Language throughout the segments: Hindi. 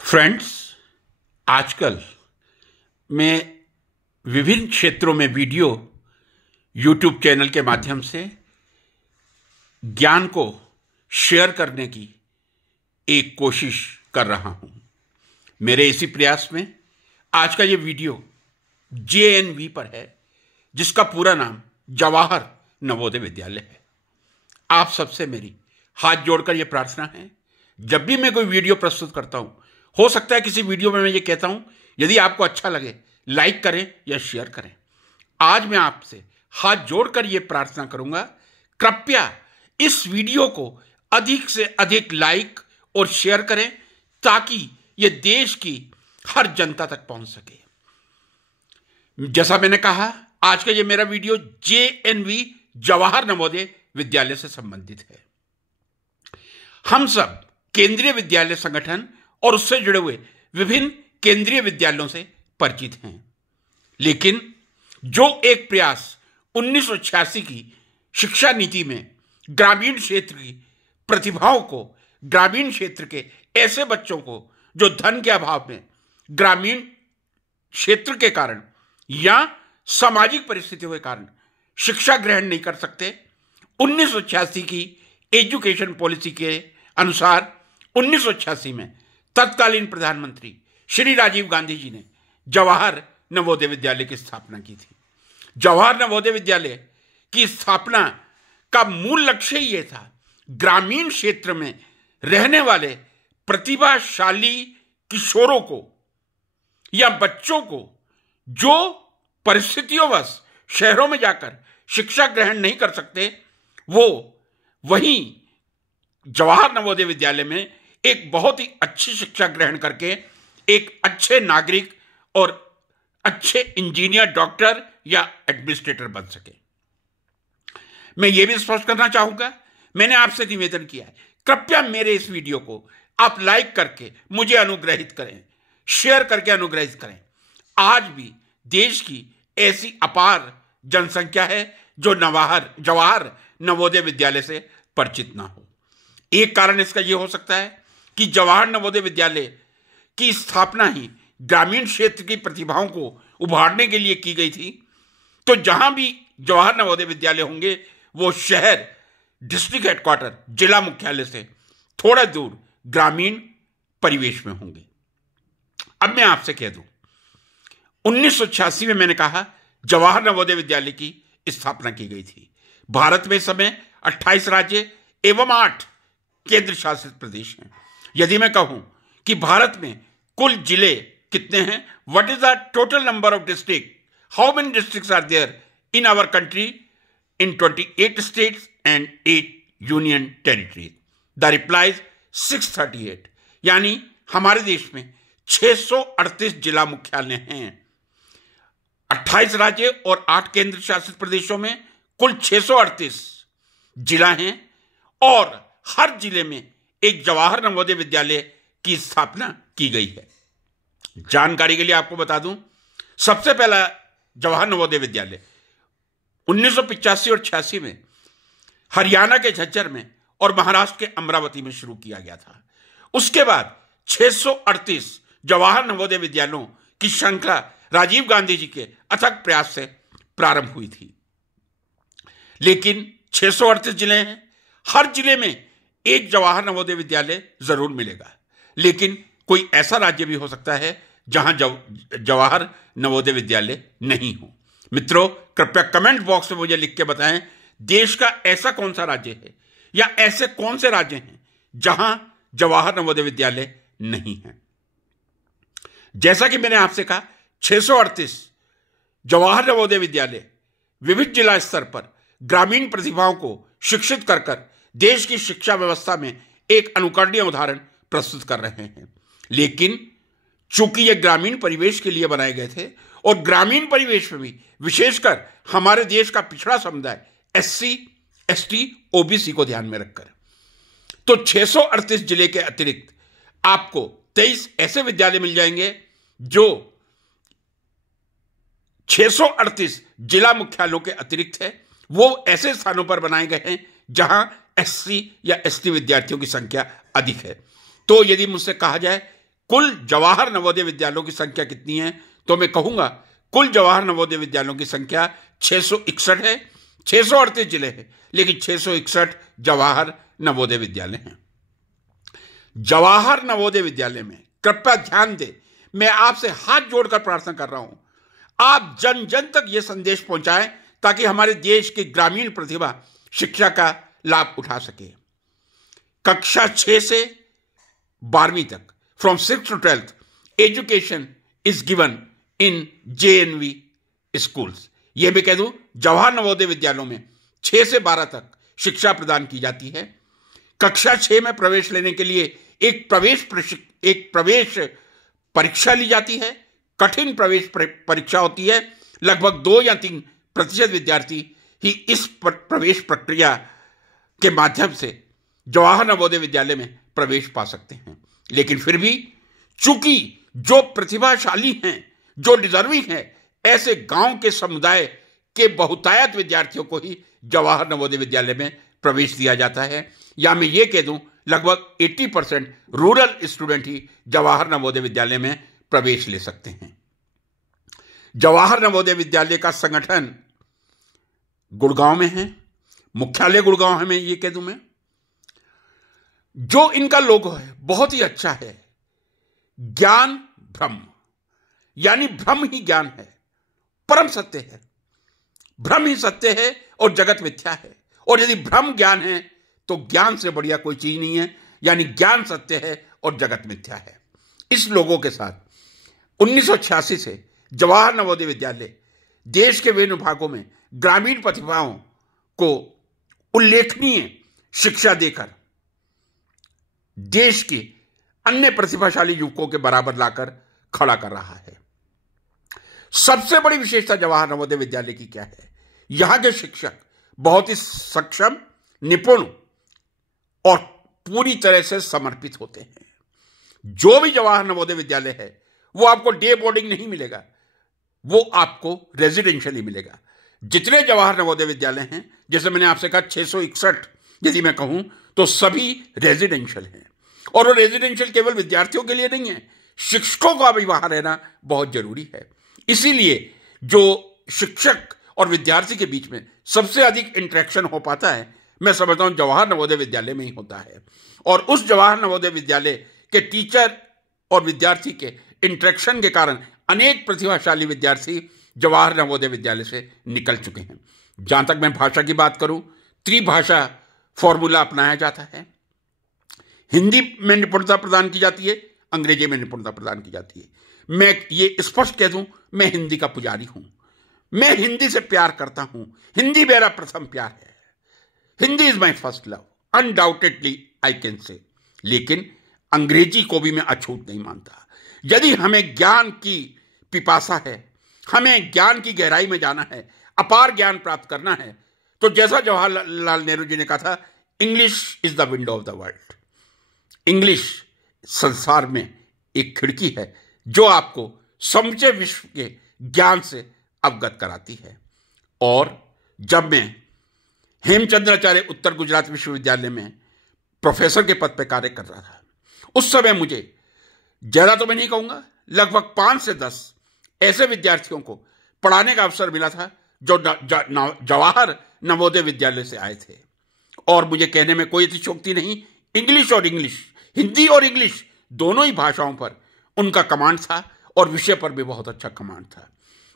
फ्रेंड्स, आजकल मैं विभिन्न क्षेत्रों में वीडियो यूट्यूब चैनल के माध्यम से ज्ञान को शेयर करने की एक कोशिश कर रहा हूं। मेरे इसी प्रयास में आज का ये वीडियो JNV पर है, जिसका पूरा नाम जवाहर नवोदय विद्यालय है। आप सबसे मेरी हाथ जोड़कर यह प्रार्थना है, जब भी मैं कोई वीडियो प्रस्तुत करता हूं, हो सकता है किसी वीडियो में मैं ये कहता हूं, यदि आपको अच्छा लगे लाइक करें या शेयर करें। आज मैं आपसे हाथ जोड़कर यह प्रार्थना करूंगा, कृपया इस वीडियो को अधिक से अधिक लाइक और शेयर करें, ताकि यह देश की हर जनता तक पहुंच सके। जैसा मैंने कहा, आज का यह मेरा वीडियो JNV जवाहर नवोदय विद्यालय से संबंधित है। हम सब केंद्रीय विद्यालय संगठन और उससे जुड़े हुए विभिन्न केंद्रीय विद्यालयों से परिचित हैं, लेकिन जो एक प्रयास 1986 की शिक्षा नीति में ग्रामीण क्षेत्र की प्रतिभाओं को, ग्रामीण क्षेत्र के ऐसे बच्चों को जो धन के अभाव में ग्रामीण क्षेत्र के कारण या सामाजिक परिस्थितियों के कारण शिक्षा ग्रहण नहीं कर सकते, 1986 की एजुकेशन पॉलिसी के अनुसार 1986 में तत्कालीन प्रधानमंत्री श्री राजीव गांधी जी ने जवाहर नवोदय विद्यालय की स्थापना की थी। जवाहर नवोदय विद्यालय की स्थापना का मूल लक्ष्य यह था, ग्रामीण क्षेत्र में रहने वाले प्रतिभाशाली किशोरों को या बच्चों को जो परिस्थितियोंवश शहरों में जाकर शिक्षा ग्रहण नहीं कर सकते, वो वहीं जवाहर नवोदय विद्यालय में एक बहुत ही अच्छी शिक्षा ग्रहण करके एक अच्छे नागरिक और अच्छे इंजीनियर, डॉक्टर या एडमिनिस्ट्रेटर बन सके। मैं ये भी स्पष्ट करना चाहूंगा, मैंने आपसे निवेदन किया है, कृपया मेरे इस वीडियो को आप लाइक करके मुझे अनुग्रहित करें, शेयर करके अनुग्रहित करें। आज भी देश की ऐसी अपार जनसंख्या है जो जवाहर नवोदय विद्यालय से परिचित ना हो। एक कारण इसका यह हो सकता है कि जवाहर नवोदय विद्यालय की स्थापना ही ग्रामीण क्षेत्र की प्रतिभाओं को उभारने के लिए की गई थी। तो जहां भी जवाहर नवोदय विद्यालय होंगे, वो शहर, डिस्ट्रिक्ट हेडक्वार्टर, जिला मुख्यालय से थोड़ा दूर ग्रामीण परिवेश में होंगे। अब मैं आपसे कह दूं, 1986 में मैंने कहा जवाहर नवोदय विद्यालय की स्थापना की गई थी। भारत में इस समय 28 राज्य एवं 8 केंद्र शासित प्रदेश हैं। यदि मैं कहूं कि भारत में कुल जिले कितने हैं, what is the total number of district, how many districts are there in our country, in 28 states and 8 union territories, the reply is 638। यानी हमारे देश में 638 जिला मुख्यालय हैं। 28 राज्य और 8 केंद्र शासित प्रदेशों में कुल 638 जिला हैं, और हर जिले में एक जवाहर नवोदय विद्यालय की स्थापना की गई है। जानकारी के लिए आपको बता दूं, सबसे पहला जवाहर नवोदय विद्यालय 1985 और 86 में हरियाणा के झज्जर में और महाराष्ट्र के अमरावती में शुरू किया गया था। उसके बाद 638 जवाहर नवोदय विद्यालयों की श्रृंखला राजीव गांधी जी के अथक प्रयास से प्रारंभ हुई थी। लेकिन 638 जिले हैं, हर जिले में एक जवाहर नवोदय विद्यालय जरूर मिलेगा, लेकिन कोई ऐसा राज्य भी हो सकता है जहां जवाहर नवोदय विद्यालय नहीं हो। मित्रों, कृपया कमेंट बॉक्स में मुझे लिख के बताएं, देश का ऐसा कौन सा राज्य है या ऐसे कौन से राज्य हैं जहां जवाहर नवोदय विद्यालय नहीं है। जैसा कि मैंने आपसे कहा, 638 जवाहर नवोदय विद्यालय विभिन्न जिला स्तर पर ग्रामीण प्रतिभाओं को शिक्षित कर देश की शिक्षा व्यवस्था में एक अनुकरणीय उदाहरण प्रस्तुत कर रहे हैं। लेकिन चूंकि ये ग्रामीण परिवेश के लिए बनाए गए थे, और ग्रामीण परिवेश में भी विशेषकर हमारे देश का पिछड़ा समुदाय SC, ST, OBC को ध्यान में रखकर, तो 638 जिले के अतिरिक्त आपको 23 ऐसे विद्यालय मिल जाएंगे जो 638 जिला मुख्यालयों के अतिरिक्त है। वो ऐसे स्थानों पर बनाए गए हैं जहां SC या ST विद्यार्थियों की संख्या अधिक है। तो यदि मुझसे कहा जाए कुल जवाहर नवोदय विद्यालयों की संख्या कितनी है, तो मैं कहूंगा कुल जवाहर नवोदय विद्यालयों की संख्या 661 है। 638 जिले हैं, लेकिन 661 जवाहर नवोदय विद्यालय हैं। जवाहर नवोदय विद्यालय में कृपया ध्यान दें, मैं आपसे हाथ जोड़कर प्रार्थना कर रहा हूं, आप जन जन तक यह संदेश पहुंचाएं ताकि हमारे देश की ग्रामीण प्रतिभा शिक्षा का लाभ उठा सके। कक्षा 6 से 12वीं तक, from 6 to 12th, education is given in JNV schools. यह भी कह दूं, जवाहर नवोदय विद्यालयों में 6 से 12 तक शिक्षा प्रदान की जाती है। कक्षा 6 में प्रवेश लेने के लिए एक प्रवेश परीक्षा ली जाती है। कठिन प्रवेश परीक्षा होती है। लगभग 2 या 3% विद्यार्थी ही इस प्रवेश प्रक्रिया के माध्यम से जवाहर नवोदय विद्यालय में प्रवेश पा सकते हैं। लेकिन फिर भी चूंकि जो प्रतिभाशाली हैं, जो डिजर्विंग हैं, ऐसे गांव के समुदाय के बहुतायत विद्यार्थियों को ही जवाहर नवोदय विद्यालय में प्रवेश दिया जाता है। या मैं ये कह दूं, लगभग 80% रूरल स्टूडेंट ही जवाहर नवोदय विद्यालय में प्रवेश ले सकते हैं। जवाहर नवोदय विद्यालय का संगठन गुड़गांव में है, मुख्यालय गुड़गांव है। मैं ये कह दूं, मैं जो इनका लोगो है बहुत ही अच्छा है, ज्ञान ब्रह्म, यानी ब्रह्म ही ज्ञान है, परम सत्य है। ब्रह्म ही सत्य है और जगत मिथ्या है। और यदि ब्रह्म ज्ञान है तो ज्ञान से बढ़िया कोई चीज नहीं है, यानी ज्ञान सत्य है और जगत मिथ्या है। इस लोगों के साथ 1986 से जवाहर नवोदय विद्यालय देश के विभिन्न भागों में ग्रामीण प्रतिभाओं को उल्लेखनीय शिक्षा देकर देश के अन्य प्रतिभाशाली युवकों के बराबर लाकर खड़ा कर रहा है। सबसे बड़ी विशेषता जवाहर नवोदय विद्यालय की क्या है? यहां के शिक्षक बहुत ही सक्षम, निपुण और पूरी तरह से समर्पित होते हैं। जो भी जवाहर नवोदय विद्यालय है वो आपको डे बोर्डिंग नहीं मिलेगा, वो आपको रेजिडेंशियल ही मिलेगा। जितने जवाहर नवोदय विद्यालय हैं, जैसे मैंने आपसे कहा 661 यदि मैं कहूं, तो सभी रेजिडेंशियल हैं। और वो रेजिडेंशियल केवल विद्यार्थियों के लिए नहीं है, शिक्षकों का भी वहां रहना बहुत जरूरी है। इसीलिए जो शिक्षक और विद्यार्थी के बीच में सबसे अधिक इंटरेक्शन हो पाता है, मैं समझता हूं जवाहर नवोदय विद्यालय में ही होता है। और उस जवाहर नवोदय विद्यालय के टीचर और विद्यार्थी के इंटरेक्शन के कारण अनेक प्रतिभाशाली विद्यार्थी जवाहर नवोदय विद्यालय से निकल चुके हैं। जहां तक मैं भाषा की बात करूं, त्रिभाषा फॉर्मूला अपनाया जाता है। हिंदी में निपुणता प्रदान की जाती है, अंग्रेजी में निपुणता प्रदान की जाती है। मैं ये स्पष्ट कह दूं, मैं हिंदी का पुजारी हूं। मैं हिंदी से प्यार करता हूं। हिंदी मेरा प्रथम प्यार है। Hindi is my first love, undoubtedly I can say. लेकिन अंग्रेजी को भी मैं अछूत नहीं मानता। यदि हमें ज्ञान की पिपासा है, हमें ज्ञान की गहराई में जाना है, अपार ज्ञान प्राप्त करना है, तो जैसा जवाहरलाल नेहरू जी ने कहा था, English is the window of the world. English संसार में एक खिड़की है जो आपको समूचे विश्व के ज्ञान से अवगत कराती है। और जब मैं हेमचंद्राचार्य उत्तर गुजरात विश्वविद्यालय में प्रोफेसर के पद पर कार्य कर रहा था, उस समय मुझे ज्यादा तो मैं नहीं कहूंगा, लगभग 5 से 10 ऐसे विद्यार्थियों को पढ़ाने का अवसर मिला था जो जवाहर नवोदय विद्यालय से आए थे। और मुझे कहने में कोई अतिशयोक्ति नहीं, इंग्लिश और इंग्लिश, हिंदी और इंग्लिश दोनों ही भाषाओं पर उनका कमांड था और विषय पर भी बहुत अच्छा कमांड था।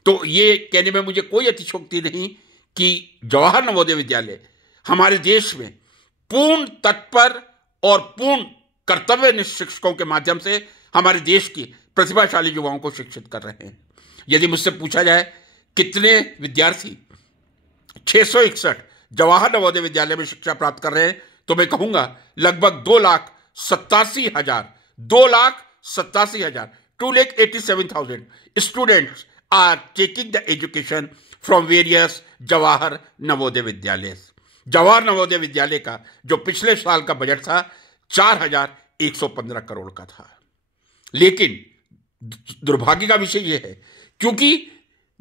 तो ये कहने में मुझे कोई अतिशयोक्ति नहीं कि जवाहर नवोदय विद्यालय हमारे देश में पूर्ण तत्पर और पूर्ण कर्तव्यनिष्ठ शिक्षकों के माध्यम से हमारे देश की प्रतिभाशाली युवाओं को शिक्षित कर रहे हैं। यदि मुझसे पूछा जाए कितने विद्यार्थी 661 जवाहर नवोदय विद्यालय में शिक्षा प्राप्त कर रहे हैं, तो मैं कहूंगा लगभग 2,87,000 2,87,000 students are taking the education from various Jawahar Navodaya Vidyalaya. Jawahar Navodaya विद्यालय का जो पिछले साल का बजट था 4,115 करोड़ का था। लेकिन दुर्भाग्य का विषय यह है, क्योंकि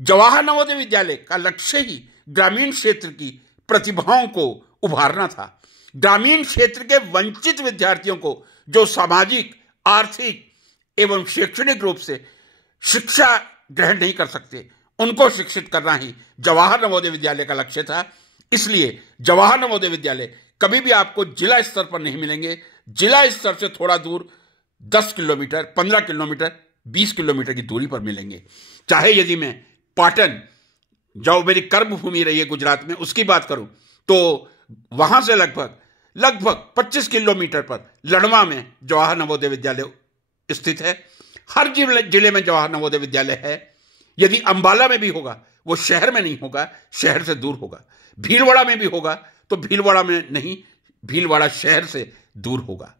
जवाहर नवोदय विद्यालय का लक्ष्य ही ग्रामीण क्षेत्र की प्रतिभाओं को उभारना था। ग्रामीण क्षेत्र के वंचित विद्यार्थियों को जो सामाजिक, आर्थिक एवं शैक्षणिक रूप से शिक्षा ग्रहण नहीं कर सकते, उनको शिक्षित करना ही जवाहर नवोदय विद्यालय का लक्ष्य था। इसलिए जवाहर नवोदय विद्यालय कभी भी आपको जिला स्तर पर नहीं मिलेंगे। जिला स्तर से थोड़ा दूर 10 किलोमीटर, 15 किलोमीटर, 20 किलोमीटर की दूरी पर मिलेंगे। चाहे यदि मैं पाटन, जो मेरी कर्मभूमि रही है गुजरात में, उसकी बात करूं तो वहां से लगभग 25 किलोमीटर पर लड़वा में जवाहर नवोदय विद्यालय स्थित है। हर जिले में जवाहर नवोदय विद्यालय है। यदि अंबाला में भी होगा, वो शहर में नहीं होगा, शहर से दूर होगा। भीलवाड़ा में भी होगा तो भीलवाड़ा में नहीं, भीलवाड़ा शहर से दूर होगा।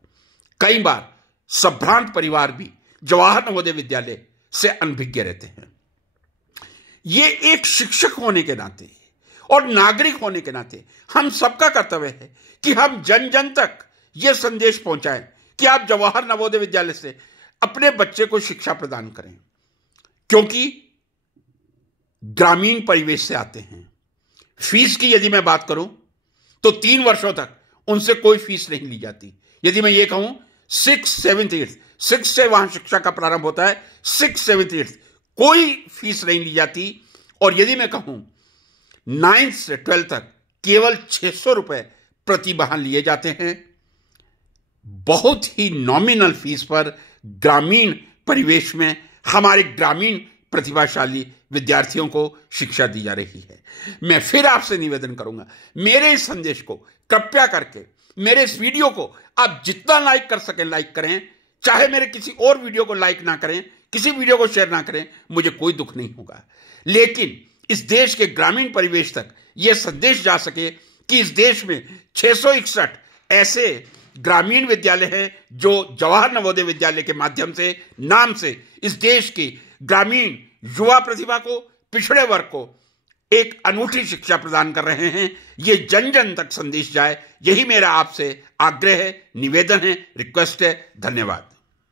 कई बार संभ्रांत परिवार भी जवाहर नवोदय विद्यालय से अनभिज्ञ रहते हैं। ये एक शिक्षक होने के नाते और नागरिक होने के नाते हम सबका कर्तव्य है कि हम जन जन तक यह संदेश पहुंचाएं कि आप जवाहर नवोदय विद्यालय से अपने बच्चे को शिक्षा प्रदान करें, क्योंकि ग्रामीण परिवेश से आते हैं। फीस की यदि मैं बात करूं तो 3 वर्षों तक उनसे कोई फीस नहीं ली जाती। यदि मैं ये कहूं 6, 7, 8, 6 से वहां शिक्षा का प्रारंभ होता है, 6, 7, 8 कोई फीस नहीं ली जाती। और यदि मैं कहूं 9 से 12 तक केवल 600 रुपए प्रति वाहन लिए जाते हैं। बहुत ही नॉमिनल फीस पर ग्रामीण परिवेश में हमारे ग्रामीण प्रतिभाशाली विद्यार्थियों को शिक्षा दी जा रही है। मैं फिर आपसे निवेदन करूंगा, मेरे इस संदेश को कृपया करके, मेरे इस वीडियो को आप जितना लाइक कर सकें लाइक करें। चाहे मेरे किसी और वीडियो को लाइक ना करें, किसी वीडियो को शेयर ना करें, मुझे कोई दुख नहीं होगा। लेकिन इस देश के ग्रामीण परिवेश तक यह संदेश जा सके कि इस देश में 661 ऐसे ग्रामीण विद्यालय हैं जो जवाहर नवोदय विद्यालय के माध्यम से, नाम से इस देश की ग्रामीण युवा प्रतिभा को, पिछड़े वर्ग को एक अनूठी शिक्षा प्रदान कर रहे हैं। ये जन जन तक संदेश जाए, यही मेरा आपसे आग्रह है, निवेदन है, रिक्वेस्ट है। धन्यवाद।